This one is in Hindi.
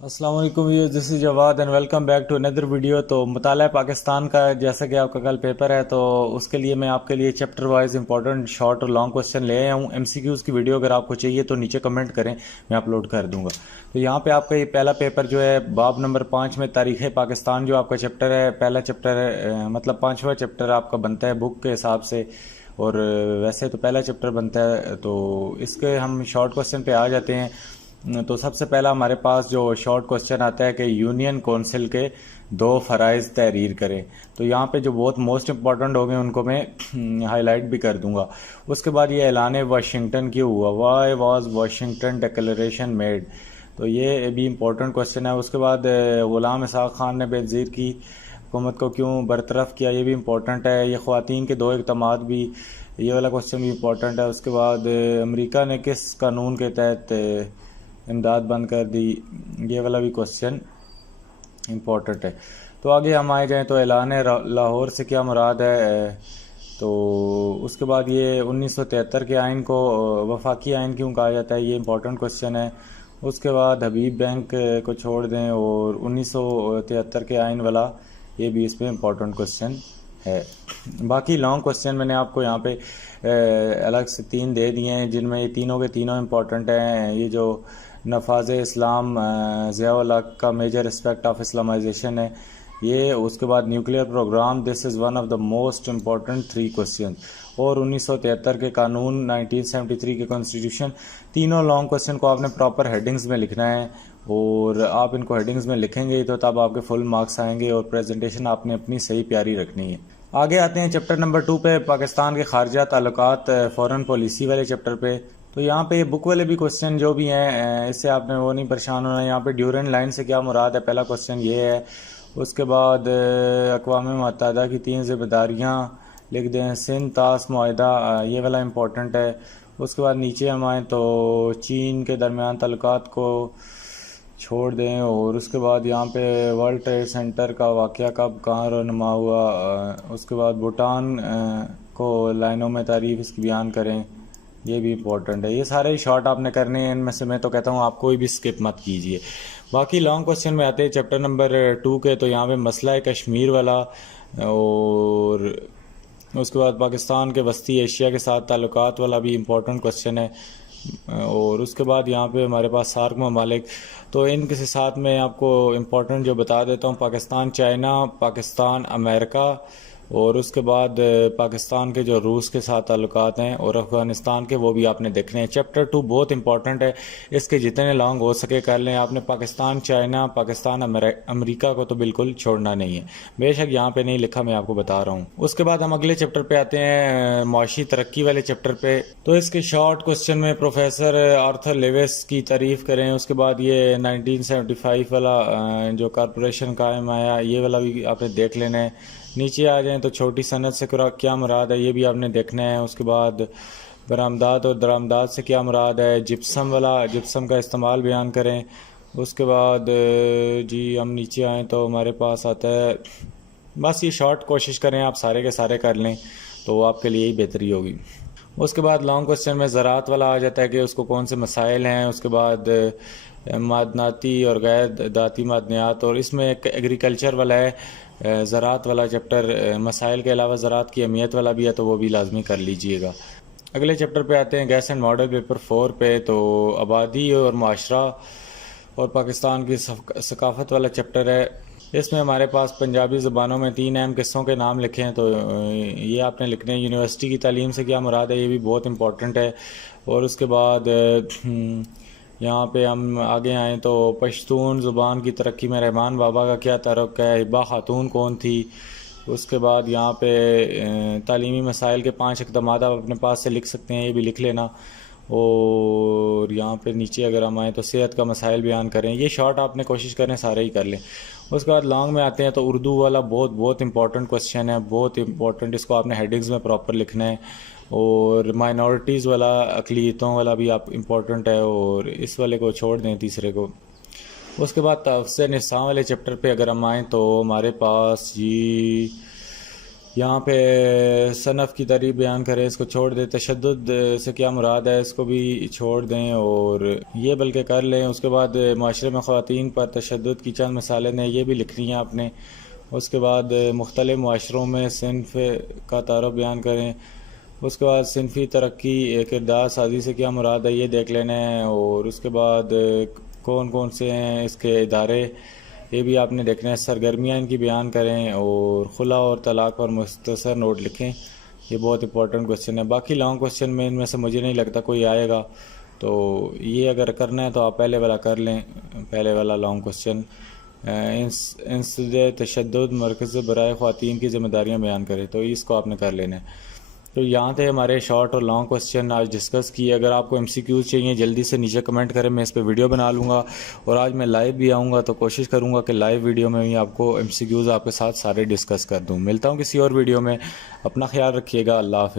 अस्सलाम वालेकुम viewers, this is Jawad and welcome back to another video. तो मुताला पाकिस्तान का जैसा कि आपका कल पेपर है, तो उसके लिए मैं आपके लिए चैप्टर वाइज इंपॉर्टेंट शॉर्ट और लॉन्ग क्वेश्चन ले आया हूँ। एमसीक्यूज़ की वीडियो अगर आपको चाहिए तो नीचे कमेंट करें, मैं अपलोड कर दूंगा। तो यहाँ पे आपका ये पहला पेपर जो है बाब नंबर 5 में तारीख़ पाकिस्तान जो आपका चैप्टर है, पहला चैप्टर है, मतलब 5वां चैप्टर आपका बनता है बुक के हिसाब से। और वैसे तो पहला चैप्टर बनता है, तो इसके हम शॉर्ट क्वेश्चन पे आ जाते हैं। तो सबसे पहला हमारे पास जो शॉर्ट क्वेश्चन आता है कि यूनियन काउंसिल के दो फ़राइज़ तहरीर करें। तो यहाँ पे जो बहुत मोस्ट इंपॉर्टेंट हो गए उनको मैं हाईलाइट भी कर दूंगा। उसके बाद ये ऐलान वाशिंगटन क्यों हुआ, why was Washington declaration made, तो ये भी इम्पोर्टेंट क्वेश्चन है। उसके बाद ग़ुलाम इसहाक़ खान ने बेनज़ीर की हुकूमत को क्यों बरतरफ किया, ये भी इम्पोर्टेंट है। ये ख़वातीन के दो इक़दामात भी, ये वाला क्वेश्चन भी इम्पोर्टेंट है। उसके बाद अमेरिका ने किस कानून के तहत इमदाद बंद कर दी, ये वाला भी क्वेश्चन इम्पोर्टेंट है। तो आगे हम आए जाएँ तो ऐलान लाहौर से क्या मुराद है। तो उसके बाद ये 1973 के आइन को वफाकी आइन क्यों कहा जाता है, ये इम्पोर्टेंट क्वेश्चन है। उसके बाद हबीब बैंक को छोड़ दें और 1973 के आइन वाला, ये भी इसमें इम्पोर्टेंट क्वेश्चन है। बाकी लॉन्ग क्वेश्चन मैंने आपको यहाँ पे अलग से 3 दे दिए हैं, जिनमें ये तीनों के तीनों इम्पोर्टेंट हैं। ये जो नफाज इस्लाम ज़िया-उल हक का मेजर एस्पेक्ट ऑफ इस्लामाइजेशन है ये। उसके बाद nuclear programme, this is one of the most important 3 question. और 1973 के कानून, 1973 के कॉन्स्टिट्यूशन। तीनों लॉन्ग क्वेश्चन को आपने प्रॉपर हेडिंग्स में लिखना है, और आप इनको हेडिंग्स में लिखेंगे तो तब आपके फुल मार्क्स आएंगे, और प्रेजेंटेशन आपने अपनी सही प्यारी रखनी है। आगे आते हैं चैप्टर नंबर 2 पे, पाकिस्तान के खारजा ताल्लुकात फॉरेन पॉलिसी वाले चैप्टर पे। तो यहाँ पे बुक वाले भी क्वेश्चन जो भी हैं, इससे आपने वो नहीं परेशान होना। यहाँ पे ड्यूरेंट लाइन से क्या मुराद है, पहला क्वेश्चन ये है। उसके बाद अक़वाम मुत्तहिदा की 3 जिम्मेदारियाँ लिख दें, सिंध तास मुआहदा, ये वाला इम्पोर्टेंट है। उसके बाद नीचे हम आएँ तो चीन के दरमियान ताल्लुकात को छोड़ दें, और उसके बाद यहाँ पे वर्ल्ड ट्रेड सेंटर का वाक़या कब कहाँ रहनुमा हुआ। उसके बाद भूटान को लाइनों में तारीफ़ इसकी बयान करें, ये भी इम्पोर्टेंट है। ये सारे शॉर्ट आपने करने हैं, इनमें से मैं तो कहता हूँ आप कोई भी स्किप मत कीजिए। बाकी लॉन्ग क्वेश्चन में आते हैं चैप्टर नंबर 2 के। तो यहाँ पे मसला है कश्मीर वाला, और उसके बाद पाकिस्तान के वस्ती एशिया के साथ ताल्लुकात वाला भी इम्पोर्टेंट क्वेश्चन है। और उसके बाद यहाँ पे हमारे पास सार्क ममालिक, तो इनके साथ मैं आपको इम्पोर्टेंट जो बता देता हूँ, पाकिस्तान चाइना, पाकिस्तान अमेरिका, और उसके बाद पाकिस्तान के जो रूस के साथ ताल्लुकात हैं और अफ़गानिस्तान के, वो भी आपने देखने हैं। चैप्टर 2 बहुत इंपॉर्टेंट है, इसके जितने लॉन्ग हो सके कर लें आपने। पाकिस्तान चाइना, पाकिस्तान अमेरिका को तो बिल्कुल छोड़ना नहीं है, बेशक यहाँ पे नहीं लिखा, मैं आपको बता रहा हूँ। उसके बाद हम अगले चैप्टर पे आते हैं, मुआशी तरक्की वाले चैप्टर पे। तो इसके शॉर्ट क्वेश्चन में प्रोफेसर आर्थर लेविस की तारीफ़ करें। उसके बाद ये 1975 वाला जो कॉरपोरेशन कायम आया, ये वाला भी आपने देख लेना है। नीचे आ जाएं तो छोटी सनत से क्या मुराद है, ये भी आपने देखना है। उसके बाद बरामदात और दरामदात से क्या मुराद है, जिप्सम वाला, जिप्सम का इस्तेमाल बयान करें। उसके बाद जी हम नीचे आएँ तो हमारे पास आता है, बस ये शॉर्ट कोशिश करें आप सारे के सारे कर लें तो आपके लिए ही बेहतरी होगी। उसके बाद लॉन्ग क्वेश्चन में ज़राअत वाला आ जाता है कि उसको कौन से मसाइल हैं। उसके बाद मादनाती और गैर दाती मादनियात, और इसमें एक एग्रीकल्चर वाला है, ज़राअत वाला चैप्टर। मसाइल के अलावा ज़राअत की अहमियत वाला भी है, तो वो भी लाजमी कर लीजिएगा। अगले चैप्टर पे आते हैं, गैस एंड मॉडल पेपर 4 पे। तो आबादी और माशरा और पाकिस्तान की सकाफ़त वाला चैप्टर है। इसमें हमारे पास पंजाबी ज़ुबानों में 3 अहम किस्सों के नाम लिखे हैं, तो ये आपने लिखने हैं। यूनिवर्सिटी की तालीम से क्या मुराद है, ये भी बहुत इंपॉर्टेंट है। और उसके बाद यहाँ पे हम आगे आएँ तो पश्तून ज़ुबान की तरक्की में रहमान बाबा का क्या तारुक है, हिब्बा खातून कौन थी। उसके बाद यहाँ पे तालीमी मसाइल के 5 इक़दामात आप अपने पास से लिख सकते हैं, ये भी लिख लेना। और यहाँ पे नीचे अगर हम आएँ तो सेहत का मसाइल बयान करें, ये शॉर्ट आपने कोशिश करें सारे ही कर लें। उसके बाद लॉन्ग में आते हैं तो उर्दू वाला बहुत बहुत इंपॉर्टेंट क्वेश्चन है, बहुत इंपॉर्टेंट, इसको आपने हेडिंग्स में प्रॉपर लिखना है। और माइनॉरिटीज़ वाला, अक़लियतों वाला भी आप इम्पोर्टेंट है, और इस वाले को छोड़ दें तीसरे को। उसके बाद तफसीर निसा वाले चैप्टर पे अगर हम आएँ तो हमारे पास यहाँ पे सनफ़ की तारीफ बयान करें, इसको छोड़ दें। तशद्दुद से क्या मुराद है, इसको भी छोड़ दें और ये बल्कि कर लें। उसके बाद माशरे में ख़वातीन पर तशद्दुद की चंद मिसालें ने ये भी लिखनी है आपने। उसके बाद मुख्तलिफ़ माशरों में सिनफ़ का तारुफ़ बयान करें। उसके बाद सिनफ़ी तरक्की किरदार साजी से क्या मुराद है, ये देख लेना है। और उसके बाद कौन कौन से हैं इसके इदारे, ये भी आपने देखना है। सरगर्मियाँ इनकी बयान करें और खुला और तलाक पर मुख्तसर नोट लिखें। ये बहुत इंपॉर्टेंट क्वेश्चन है। बाकी लॉन्ग क्वेश्चन में इनमें से मुझे नहीं लगता कोई आएगा, तो ये अगर करना है तो आप पहले वाला कर लें। पहले वाला लॉन्ग क्वेश्चन, इंसदे तशद्दुद मरकज़ बराए ख़वातीन की ज़िम्मेदारियाँ बयान करें, तो इसको आपने कर लेना है। तो यहाँ थे हमारे शॉर्ट और लॉन्ग क्वेश्चन आज डिस्कस किए। अगर आपको MCQs चाहिए जल्दी से नीचे कमेंट करें, मैं इस पर वीडियो बना लूँगा। और आज मैं लाइव भी आऊँगा, तो कोशिश करूँगा कि लाइव वीडियो में भी आपको MCQs आपके साथ सारे डिस्कस कर दूँ। मिलता हूँ किसी और वीडियो में, अपना ख्याल रखिएगा। अल्लाह हाफ़िज़।